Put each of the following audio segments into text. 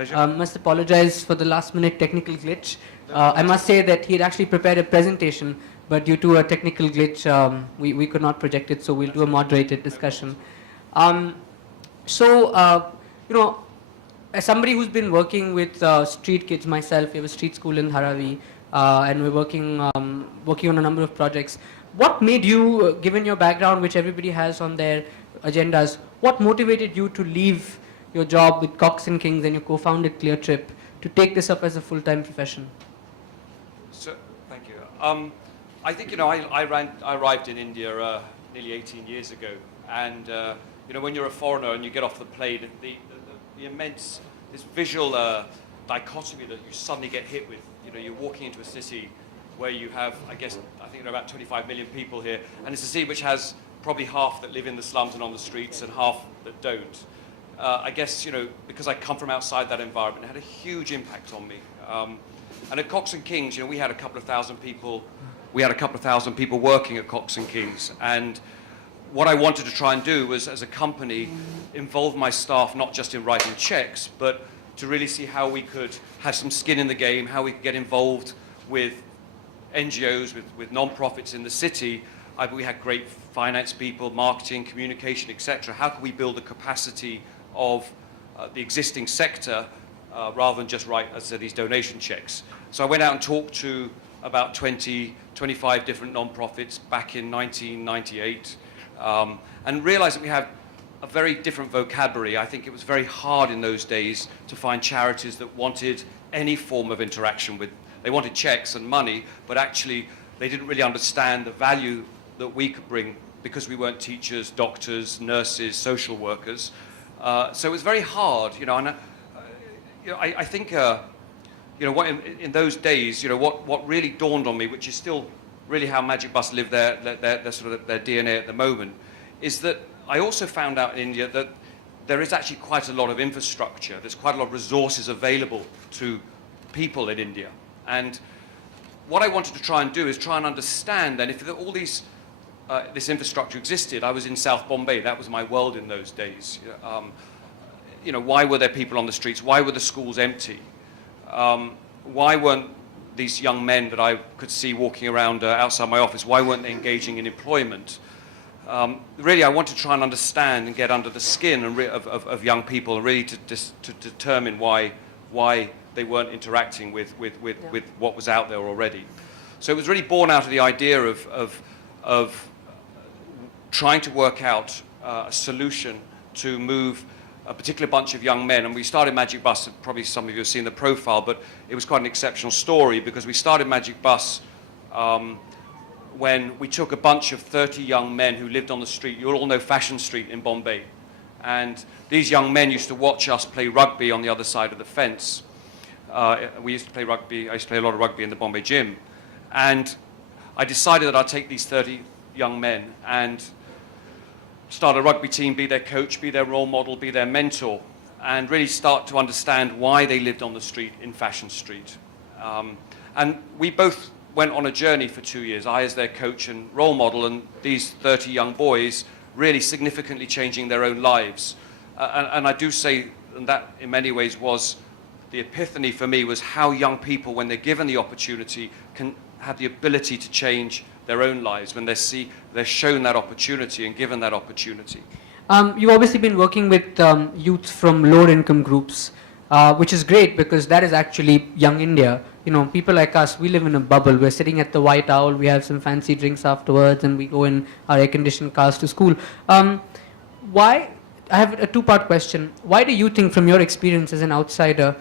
Pleasure. Must apologize for the last-minute technical glitch. I must say that he had actually prepared a presentation, but due to a technical glitch, we could not project it, so we'll do a moderated discussion. You know, as somebody who's been working with street kids myself, we have a street school in Dharavi, and we're working on a number of projects. What made you, given your background, which everybody has on their agendas, what motivated you to leave your job with Cox and Kings and you co-founded ClearTrip to take this up as a full-time profession? So, thank you. I think, you know, I arrived in India nearly 18 years ago, and you know, when you're a foreigner and you get off the plane, the immense, this visual dichotomy that you suddenly get hit with. You know, you're walking into a city where you have, I think there are about 25 million people here, and it's a city which has probably half that live in the slums and on the streets and half that don't. I guess, you know, because I come from outside that environment, it had a huge impact on me. And at Cox and Kings, you know, we had a couple of thousand people working at Cox and Kings, and what I wanted to try and do was, as a company, involve my staff not just in writing checks, but to really see how we could have some skin in the game, how we could get involved with NGOs, with non-profits in the city. We had great finance people, marketing, communication, etc. How could we build the capacity of the existing sector rather than just write, as I said, these donation checks? So I went out and talked to about 25 different non-profits back in 1998 and realized that we have a very different vocabulary. I think it was very hard in those days to find charities that wanted any form of interaction with. They wanted checks and money, but actually they didn't really understand the value that we could bring because we weren't teachers, doctors, nurses, social workers. So it was very hard, you know. And you know, I think, you know, what in those days, you know, what really dawned on me, which is still really how Magic Bus live their sort of their DNA at the moment, is that I also found out in India that there is actually quite a lot of infrastructure. There's quite a lot of resources available to people in India. And what I wanted to try and do is try and understand then if all these this infrastructure existed. I was in South Bombay. That was my world in those days. You know, why were there people on the streets? Why were the schools empty? Why weren't these young men that I could see walking around outside my office, why weren't they engaging in employment? Really, I want to try and understand and get under the skin of young people, and really to determine why they weren't interacting with what was out there already. So it was really born out of the idea of trying to work out a solution to move a particular bunch of young men. And we started Magic Bus, probably some of you have seen the profile, but it was quite an exceptional story because we started Magic Bus when we took a bunch of 30 young men who lived on the street. You all know Fashion Street in Bombay. And these young men used to watch us play rugby on the other side of the fence. We used to play rugby. I used to play a lot of rugby in the Bombay gym. And I decided that I'd take these 30 young men and start a rugby team, be their coach, be their role model, be their mentor, and really start to understand why they lived on the street in Fashion Street. And we both went on a journey for 2 years, I as their coach and role model, and these 30 young boys really significantly changing their own lives. And I do say that in many ways was the epiphany for me, was how young people, when they're given the opportunity, can have the ability to change their own lives when they're shown that opportunity and given that opportunity. You've obviously been working with youth from lower income groups, which is great because that is actually young India. You know, people like us, we live in a bubble. We're sitting at the White Owl, we have some fancy drinks afterwards, and we go in our air-conditioned cars to school. I have a two-part question. Why do you think, from your experience as an outsider,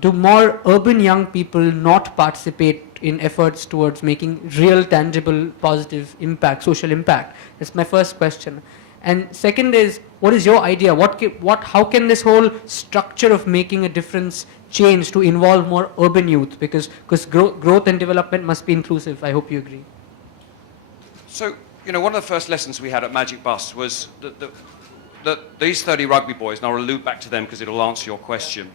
do more urban young people not participate in efforts towards making real, tangible, positive impact, social impact? That's my first question. And second is, what is your idea? How can this whole structure of making a difference change to involve more urban youth? Because growth and development must be inclusive. I hope you agree. So, you know, one of the first lessons we had at Magic Bus was that these 30 rugby boys, and I'll allude back to them because it'll answer your question,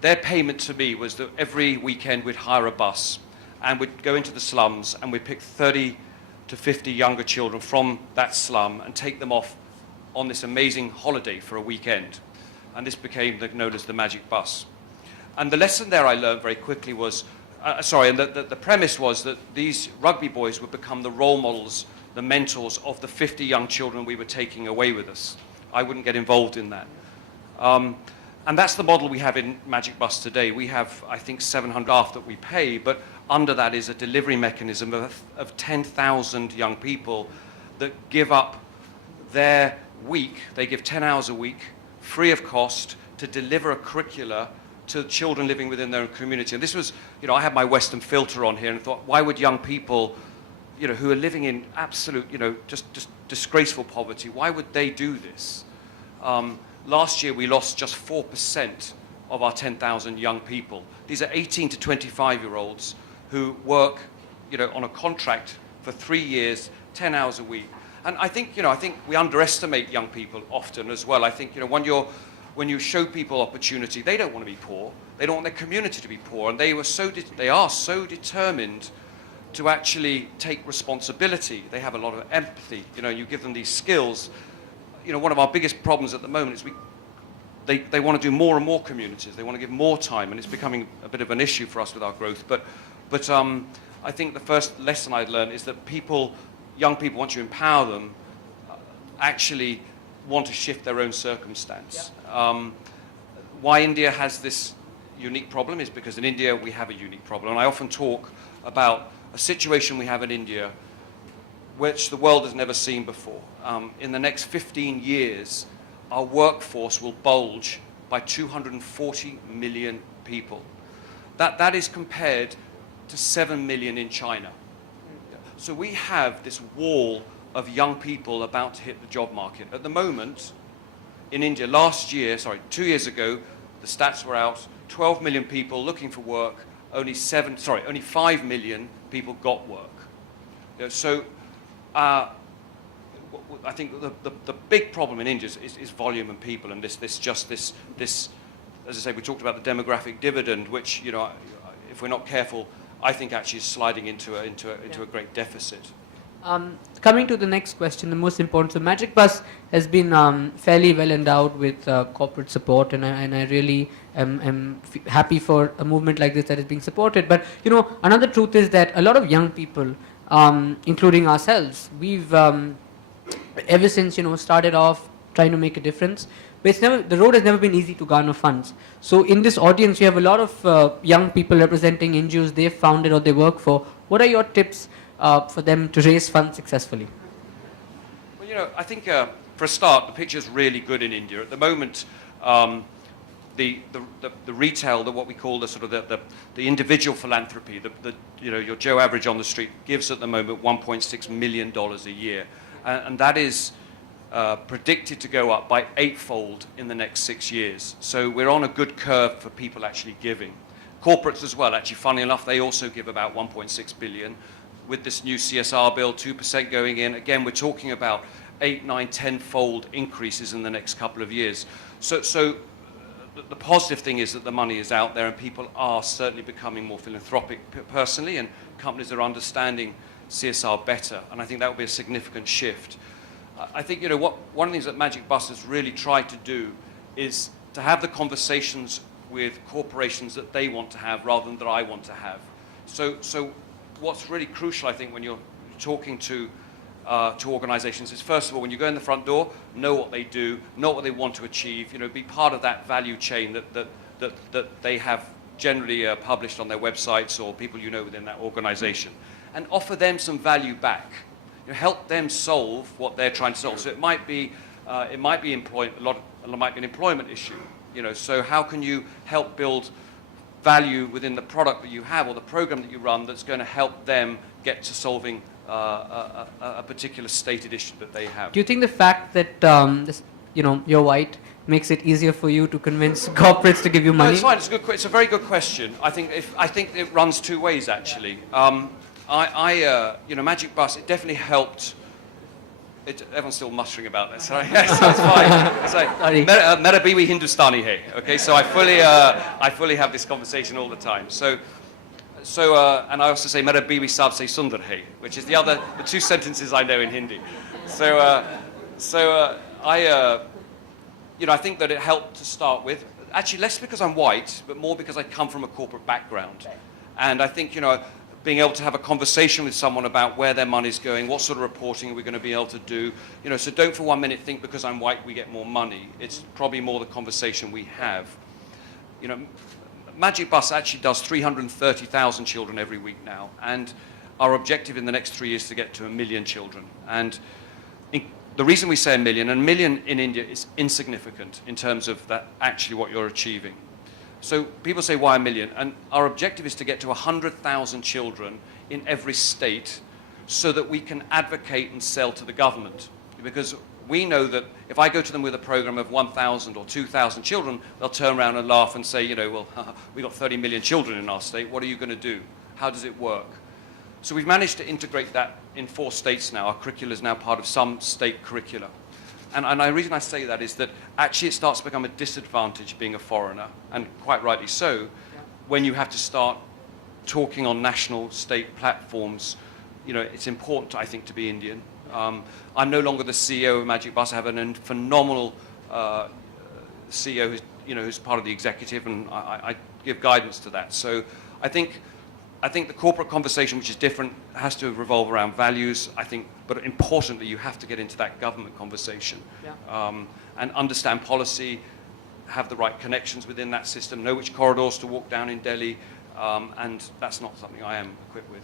their payment to me was that every weekend we'd hire a bus and we'd go into the slums and we'd pick 30 to 50 younger children from that slum and take them off on this amazing holiday for a weekend. and this became known as the magic bus. And the lesson there I learned very quickly was, and the premise was that these rugby boys would become the role models, the mentors of the 50 young children we were taking away with us. I wouldn't get involved in that. And that's the model we have in Magic Bus today. We have, I think, 700 staff that we pay, but under that is a delivery mechanism of 10,000 young people that give up their week. They give 10 hours a week, free of cost, to deliver a curricula to children living within their own community. And this was, I had my Western filter on here and thought, why would young people, who are living in absolute, just disgraceful poverty, why would they do this? Last year, we lost just 4% of our 10,000 young people. These are 18 to 25-year-olds who work, on a contract for 3 years, 10 hours a week. And I think we underestimate young people often as well. I think, when you show people opportunity, they don't want to be poor. They don't want their community to be poor. And they are so determined to actually take responsibility. They have a lot of empathy. You give them these skills. One of our biggest problems at the moment is they want to do more and more communities. They want to give more time, and it's becoming a bit of an issue for us with our growth. But I think the first lesson I'd learned is that young people, once you empower them, actually want to shift their own circumstance. Yeah. Why India has this unique problem is because in India we have a unique problem. And I often talk about a situation we have in India which the world has never seen before. In the next 15 years, our workforce will bulge by 240 million people. That is compared to 7 million in China. So we have this wall of young people about to hit the job market. At the moment, in India, 2 years ago, the stats were out, 12 million people looking for work, only 5 million people got work. So I think the big problem in India is volume and people, and this, as I say, we talked about the demographic dividend, which, if we're not careful, I think actually is sliding into a great deficit. Coming to the next question, the most important. So Magic Bus has been fairly well endowed with corporate support, and I really am happy for a movement like this that is being supported. But another truth is that a lot of young people, including ourselves, we've ever since started off trying to make a difference. But the road has never been easy to garner funds. So in this audience, you have a lot of young people representing NGOs they've founded or they work for. What are your tips for them to raise funds successfully? Well, I think for a start, the picture is really good in India. At the moment, the retail, what we call the individual philanthropy, your Joe average on the street gives at the moment $1.6 million a year, and that is predicted to go up by 8-fold in the next 6 years. So we're on a good curve for people actually giving. Corporates as well, actually, funny enough, they also give about 1.6 billion. With this new CSR bill, 2% going in, again, we're talking about 8, 9, 10-fold increases in the next couple of years. So the positive thing is that the money is out there and people are certainly becoming more philanthropic personally, and companies are understanding CSR better, and I think that will be a significant shift. I think, one of the things that Magic Bus has really tried to do is to have the conversations with corporations that they want to have rather than that I want to have. So what's really crucial, I think, when you're talking to organizations is, first of all, when you go in the front door, know what they do, know what they want to achieve, be part of that value chain that they have generally published on their websites or people within that organization, and offer them some value back. Help them solve what they're trying to solve. So it might be employment. It might be an employment issue. So how can you help build value within the product that you have or the program that you run that's going to help them get to solving a particular stated issue that they have? Do you think the fact that you're white makes it easier for you to convince corporates to give you money? No, it's fine. It's a very good question. I think it runs two ways actually. Magic Bus, it definitely helped. Everyone's still muttering about this, right? Yes, that's fine. Mera biwi Hindustani hai. Okay, so I fully have this conversation all the time. So, and I also say Mera biwi saab se sundar hai, which is the 2 sentences I know in Hindi. I think that it helped to start with. Actually, less because I'm white, but more because I come from a corporate background. Right. And I think, being able to have a conversation with someone about where their money's going, what sort of reporting are we going to be able to do. So don't for 1 minute think because I'm white we get more money. It's probably more the conversation we have. Magic Bus actually does 330,000 children every week now. And our objective in the next 3 years is to get to 1 million children. And the reason we say 1 million, and 1 million in India is insignificant in terms of that actually what you're achieving. So people say, why 1 million? And our objective is to get to 100,000 children in every state so that we can advocate and sell to the government. Because we know that if I go to them with a program of 1,000 or 2,000 children, they'll turn around and laugh and say, well, we've got 30 million children in our state. What are you going to do? How does it work? So we've managed to integrate that in 4 states now. Our curricula is now part of some state curricula. And the reason I say that is that actually it starts to become a disadvantage being a foreigner, and quite rightly so, when you have to start talking on national state platforms. It's important, I think, to be Indian. I'm no longer the CEO of Magic Bus. I have a phenomenal CEO who's part of the executive, and I give guidance to that. So I think the corporate conversation, which is different, has to revolve around values, I think, but importantly, you have to get into that government conversation and understand policy, have the right connections within that system, know which corridors to walk down in Delhi, and that's not something I am equipped with.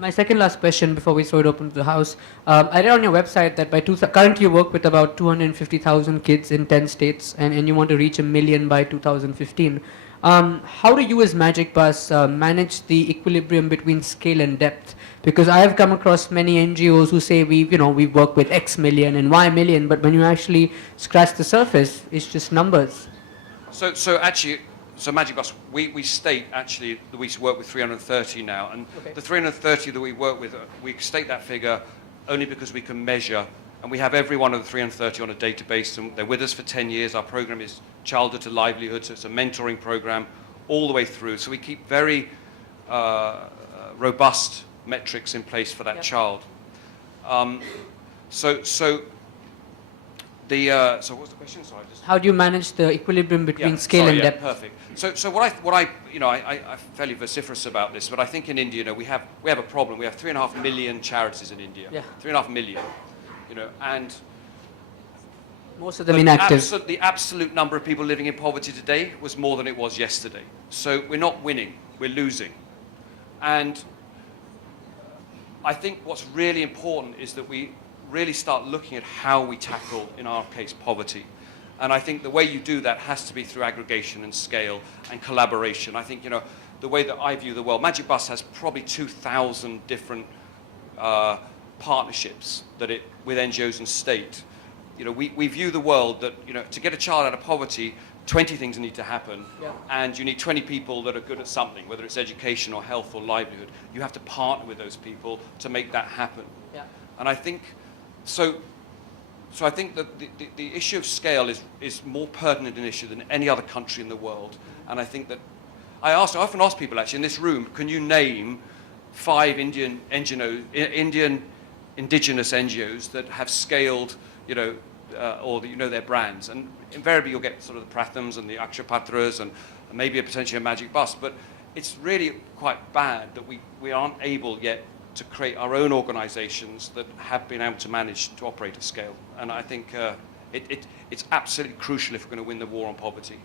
My second last question before we throw it open to the house. I read on your website that currently you work with about 250,000 kids in 10 states, and you want to reach 1 million by 2015. How do you as Magic Bus manage the equilibrium between scale and depth? Because I have come across many NGOs who say we work with X million and Y million, but when you actually scratch the surface, it's just numbers. So Magic Bus, we state actually that we work with 330 now, and the 330 that we work with, we state that figure only because we can measure. And we have every one of the 330 on a database, and they're with us for 10 years. Our program is Childhood to Livelihood, so it's a mentoring program all the way through. So we keep very robust metrics in place for that child. So what's the question? Sorry, how do you manage the equilibrium between scale and depth? Perfect. So I'm fairly vociferous about this, but I think in India, we have a problem. We have 3.5 million charities in India. 3.5 million. And most of them inactive. The absolute number of people living in poverty today was more than it was yesterday. So we're not winning, we're losing. And I think what's really important is that we really start looking at how we tackle, in our case, poverty. And I think the way you do that has to be through aggregation and scale and collaboration. I think, the way that I view the world, Magic Bus has probably 2,000 different partnerships with NGOs and state. We view the world that, to get a child out of poverty, 20 things need to happen, and you need 20 people that are good at something, whether it's education or health or livelihood. You have to partner with those people to make that happen. And I think, so I think that the issue of scale is more pertinent an issue than any other country in the world. And I think that, I often ask people actually in this room, can you name 5 Indian indigenous NGOs that have scaled, or that their brands, and invariably you'll get sort of the Prathams and the Akshapatras and maybe potentially a Magic Bus, but it's really quite bad that we aren't able yet to create our own organizations that have been able to manage to operate at scale. And I think it's absolutely crucial if we're going to win the war on poverty.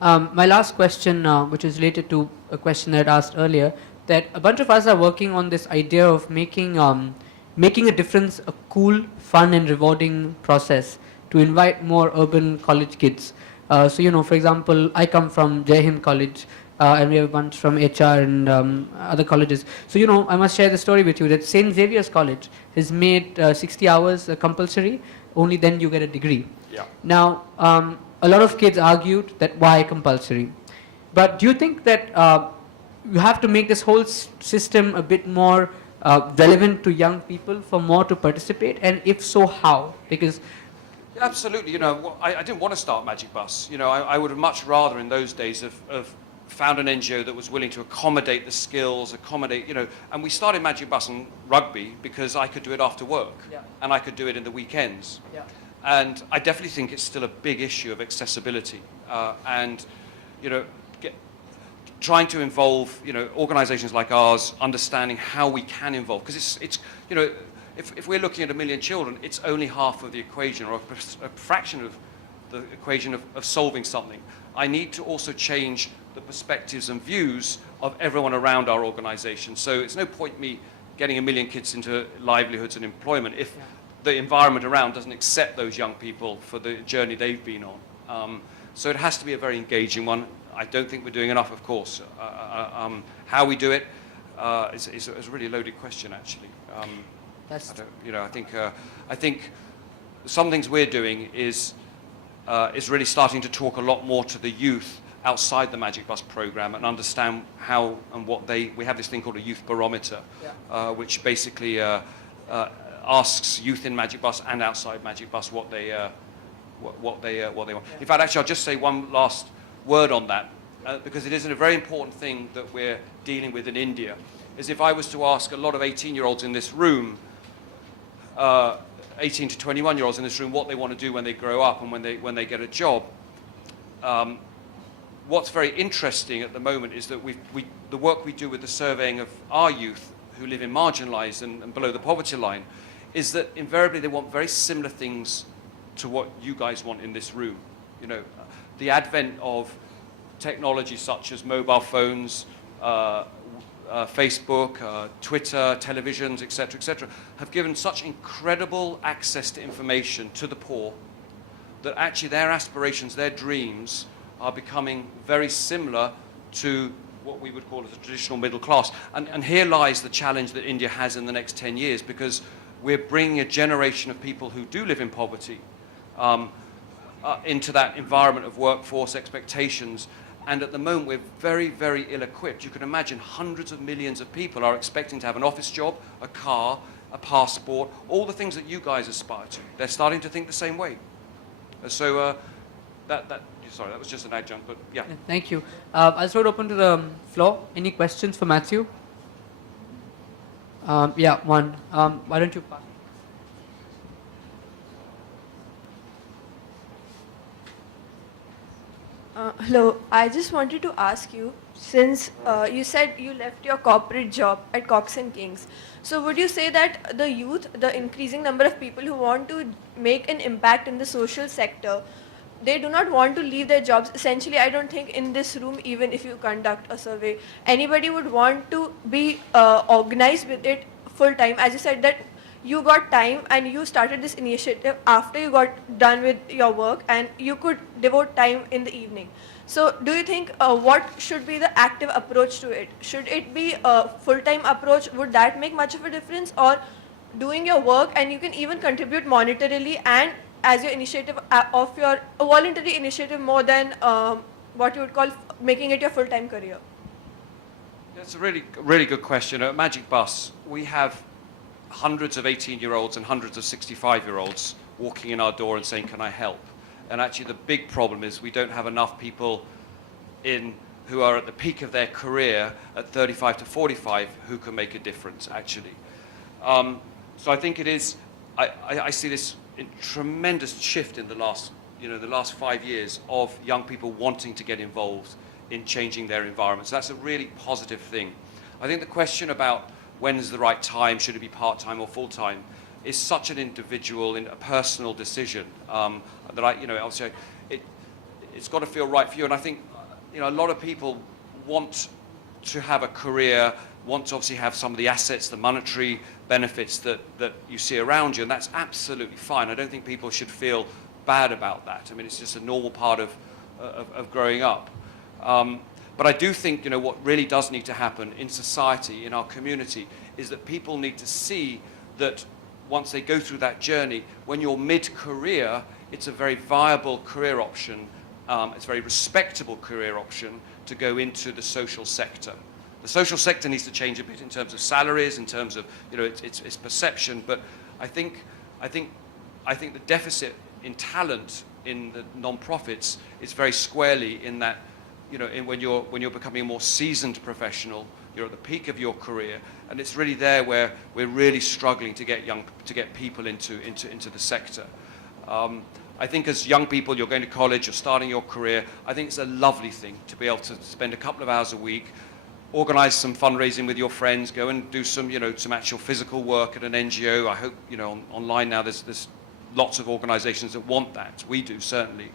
My last question, which is related to a question that I asked earlier, that a bunch of us are working on this idea of making a difference a cool, fun and rewarding process to invite more urban college kids. For example, I come from Jai Hind College, and we have a bunch from HR and other colleges. So, I must share the story with you that St. Xavier's College has made 60 hours compulsory, only then you get a degree. Now, a lot of kids argued that why compulsory? But do you think that you have to make this whole system a bit more relevant to young people for more to participate, and if so, how? Because absolutely, I didn't want to start Magic Bus. I would have much rather in those days have found an NGO that was willing to accommodate the skills, and we started Magic Bus and rugby because I could do it after work, and I could do it in the weekends. And I definitely think it's still a big issue of accessibility. And, you know, trying to involve, you know, organizations like ours, understanding how we can involve. Because it's you know, if we're looking at 1 million children, it's only half of the equation, or a fraction of the equation of solving something. I need to also change the perspectives and views of everyone around our organization. So it's no point me getting 1 million kids into livelihoods and employment if the environment around doesn't accept those young people for the journey they've been on. So it has to be a very engaging one. I don't think we're doing enough, of course. How we do it is a really loaded question, actually. I think some things we're doing is really starting to talk a lot more to the youth outside the Magic Bus program and understand how and what we have this thing called a youth barometer, which basically asks youth in Magic Bus and outside Magic Bus what they want. In fact, actually, I'll just say one last word on that, because it is a very important thing that we're dealing with in India, is if I was to ask a lot of 18-year-olds in this room, 18 to 21-year-olds in this room, what they want to do when they grow up and when they get a job, what's very interesting at the moment is that the work we do with the surveying of our youth who live in marginalized and below the poverty line is that invariably they want very similar things to what you guys want in this room. You know, the advent of technology such as mobile phones, Facebook, Twitter, televisions, etc., have given such incredible access to information to the poor that actually their aspirations, their dreams are becoming very similar to what we would call as a traditional middle class. And here lies the challenge that India has in the next 10 years, because we're bringing a generation of people who do live in poverty into that environment of workforce expectations. And at the moment, we're very, very ill-equipped. You can imagine hundreds of millions of people are expecting to have an office job, a car, a passport, all the things that you guys aspire to. They're starting to think the same way. So sorry, that was just an adjunct, but yeah. Thank you. I'll throw it open to the floor. Any questions for Matthew? Yeah, one. Why don't you pass? Hello, I just wanted to ask you, since you said you left your corporate job at Cox and Kings, so would you say that the youth, the increasing number of people who want to make an impact in the social sector, they do not want to leave their jobs? Essentially, I don't think in this room, even if you conduct a survey, anybody would want to be organized with it full time. As you said that you got time and you started this initiative after you got done with your work and you could devote time in the evening. So do you think what should be the active approach to it? Should it be a full-time approach? Would that make much of a difference? Or doing your work and you can even contribute monetarily and as your initiative of your voluntary initiative more than what you would call making it your full-time career? That's a really, really good question. At Magic Bus, we have hundreds of 18-year-olds and hundreds of 65-year-olds walking in our door and saying, can I help? And actually the big problem is we don't have enough people who are at the peak of their career at 35 to 45 who can make a difference, actually. So I think it is, I see this tremendous shift in the last 5 years of young people wanting to get involved in changing their environments. That's a really positive thing. I think the question about when is the right time, should it be part-time or full-time, is such an individual, a personal decision that obviously it's got to feel right for you. And I think, a lot of people want to have a career, want to obviously have some of the assets, the monetary benefits that you see around you, and that's absolutely fine. I don't think people should feel bad about that. I mean, it's just a normal part of growing up. But I do think, what really does need to happen in society, in our community, is that people need to see that once they go through that journey, when you're mid-career, it's a very viable career option. It's a very respectable career option to go into the social sector. The social sector needs to change a bit in terms of salaries, in terms of, its perception. But I think the deficit in talent in the non-profits is very squarely in that, when you're becoming a more seasoned professional, you're at the peak of your career, and it's really there where we're really struggling to get people into the sector. I think as young people, you're going to college, you're starting your career, I think it's a lovely thing to be able to spend a couple of hours a week, organize some fundraising with your friends, go and do some, some actual physical work at an NGO. I hope, online now there's lots of organizations that want that. We do, certainly.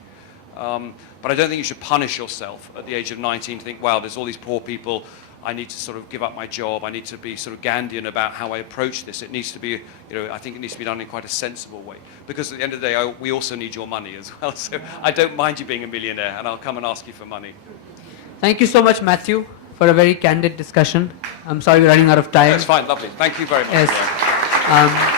But I don't think you should punish yourself at the age of 19 to think, wow, there's all these poor people, I need to sort of give up my job, I need to be sort of Gandhian about how I approach this. It needs to be, I think it needs to be done in quite a sensible way. Because at the end of the day, we also need your money as well. So I don't mind you being a millionaire, and I'll come and ask you for money. Thank you so much, Matthew, for a very candid discussion. I'm sorry we're running out of time. That's fine, lovely. Thank you very much. Yes.